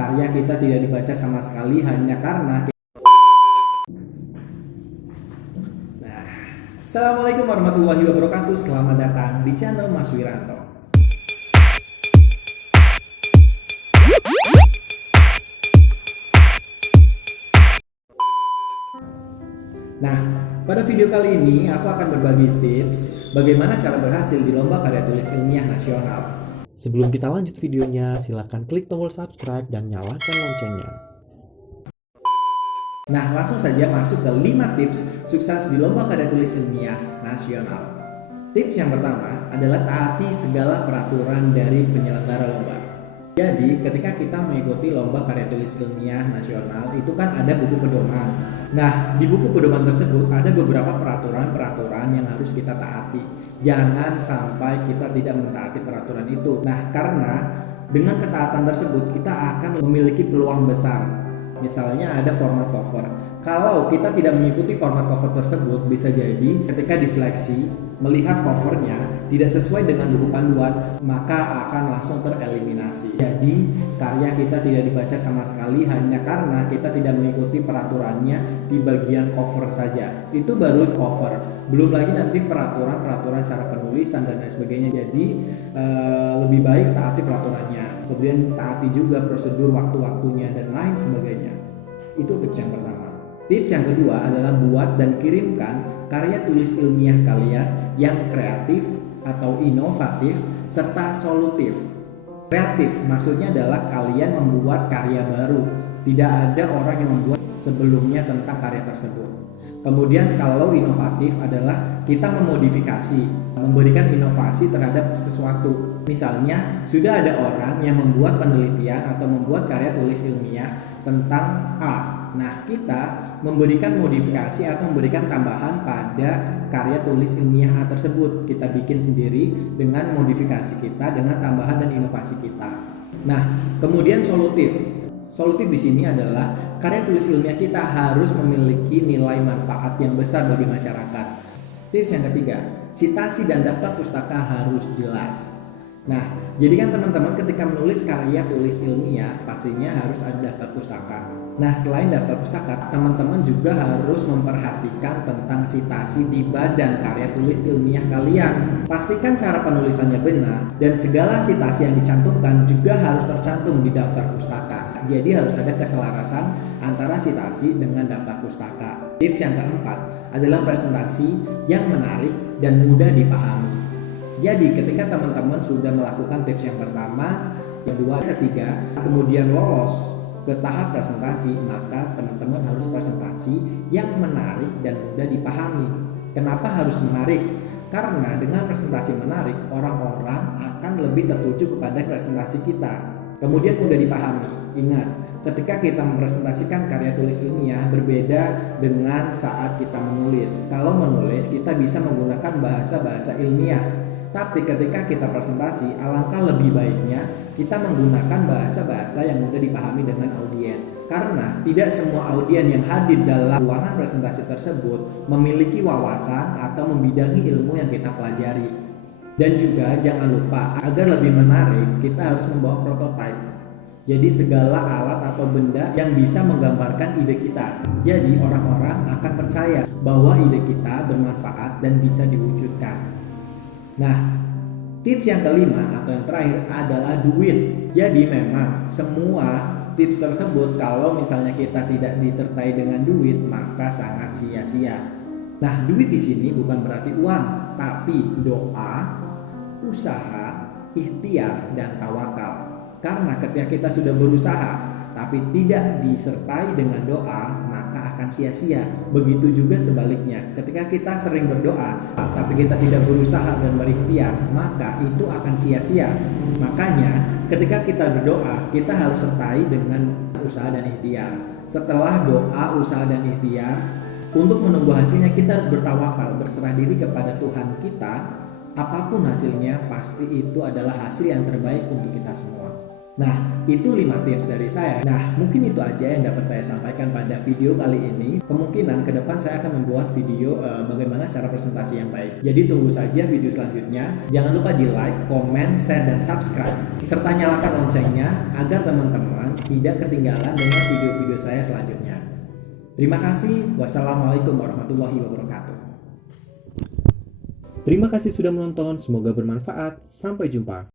karya kita tidak dibaca sama sekali hanya karena Nah, Assalamualaikum warahmatullahi wabarakatuh. Selamat datang di channel Mas Wiranto. Nah, pada video kali ini aku akan berbagi tips bagaimana cara berhasil di lomba karya tulis ilmiah nasional. Sebelum kita lanjut videonya, silakan klik tombol subscribe dan nyalakan loncengnya. Nah, langsung saja masuk ke 5 tips sukses di lomba karya tulis ilmiah nasional. Tips yang pertama adalah taati segala peraturan dari penyelenggara lomba. Jadi, ketika kita mengikuti lomba karya tulis ilmiah nasional, itu kan ada buku pedoman. Nah, di buku pedoman tersebut ada beberapa peraturan-peraturan yang harus kita taati. Jangan sampai kita tidak mentaati peraturan itu. Nah, karena dengan ketaatan tersebut kita akan memiliki peluang besar. Misalnya ada format cover. Kalau kita tidak mengikuti format cover tersebut, bisa jadi ketika diseleksi melihat covernya tidak sesuai dengan buku panduan, maka akan langsung tereliminasi. Jadi karya kita tidak dibaca sama sekali hanya karena kita tidak mengikuti peraturannya di bagian cover saja. Itu baru cover, belum lagi nanti peraturan-peraturan cara penulisan dan lain sebagainya. Jadi lebih baik taati peraturannya, kemudian taati juga prosedur waktu-waktunya dan lain sebagainya. Itu tips yang pertama. Tips yang kedua adalah buat dan kirimkan karya tulis ilmiah kalian yang kreatif atau inovatif serta solutif. Kreatif maksudnya adalah kalian membuat karya baru. Tidak ada orang yang membuat sebelumnya tentang karya tersebut. Kemudian kalau inovatif adalah kita memodifikasi, memberikan inovasi terhadap sesuatu. Misalnya sudah ada orang yang membuat penelitian atau membuat karya tulis ilmiah tentang A. Nah, kita memberikan modifikasi atau memberikan tambahan pada karya tulis ilmiah A tersebut. Kita bikin sendiri dengan modifikasi kita, dengan tambahan dan inovasi kita. Nah, kemudian solutif. Solutif di sini adalah karya tulis ilmiah kita harus memiliki nilai manfaat yang besar bagi masyarakat. Tips yang ketiga, citasi dan daftar pustaka harus jelas. Nah, jadi kan teman-teman ketika menulis karya tulis ilmiah pastinya harus ada daftar pustaka. Nah, selain daftar pustaka, teman-teman juga harus memperhatikan tentang citasi di badan karya tulis ilmiah kalian. Pastikan cara penulisannya benar dan segala citasi yang dicantumkan juga harus tercantum di daftar pustaka. Jadi harus ada keselarasan antara citasi dengan daftar pustaka. Tips yang keempat adalah presentasi yang menarik dan mudah dipahami. Jadi ketika teman-teman sudah melakukan tips yang pertama, yang kedua, ketiga, kemudian lolos ke tahap presentasi, maka teman-teman harus presentasi yang menarik dan mudah dipahami. Kenapa harus menarik? Karena dengan presentasi menarik, orang-orang akan lebih tertuju kepada presentasi kita. Kemudian mudah dipahami. Ingat, ketika kita mempresentasikan karya tulis ilmiah berbeda dengan saat kita menulis. Kalau menulis, kita bisa menggunakan bahasa-bahasa ilmiah. Tapi ketika kita presentasi, alangkah lebih baiknya kita menggunakan bahasa-bahasa yang mudah dipahami dengan audien. Karena tidak semua audien yang hadir dalam ruangan presentasi tersebut memiliki wawasan atau membidangi ilmu yang kita pelajari. Dan juga jangan lupa, agar lebih menarik, kita harus membawa prototipe. Jadi segala alat atau benda yang bisa menggambarkan ide kita. Jadi orang-orang akan percaya bahwa ide kita bermanfaat dan bisa diwujudkan. Nah, tips yang kelima atau yang terakhir adalah duit. Jadi memang semua tips tersebut kalau misalnya kita tidak disertai dengan duit maka sangat sia-sia. Nah, duit di sini bukan berarti uang, tapi doa, usaha, ikhtiar dan tawakal. Karena ketika kita sudah berusaha tapi tidak disertai dengan doa, maka akan sia-sia. Begitu juga sebaliknya, ketika kita sering berdoa tapi kita tidak berusaha dan berikhtiar, maka itu akan sia-sia. Makanya ketika kita berdoa, kita harus sertai dengan usaha dan ikhtiar. Setelah doa, usaha dan ikhtiar, untuk menunggu hasilnya kita harus bertawakal, berserah diri kepada Tuhan kita. Apapun hasilnya, pasti itu adalah hasil yang terbaik untuk kita semua. Nah, itu 5 tips dari saya. Nah, mungkin itu aja yang dapat saya sampaikan pada video kali ini. Kemungkinan ke depan saya akan membuat video bagaimana cara presentasi yang baik. Jadi tunggu saja video selanjutnya. Jangan lupa di like, komen, share, dan subscribe. Serta nyalakan loncengnya agar teman-teman tidak ketinggalan dengan video-video saya selanjutnya. Terima kasih. Wassalamualaikum warahmatullahi wabarakatuh. Terima kasih sudah menonton, semoga bermanfaat. Sampai jumpa.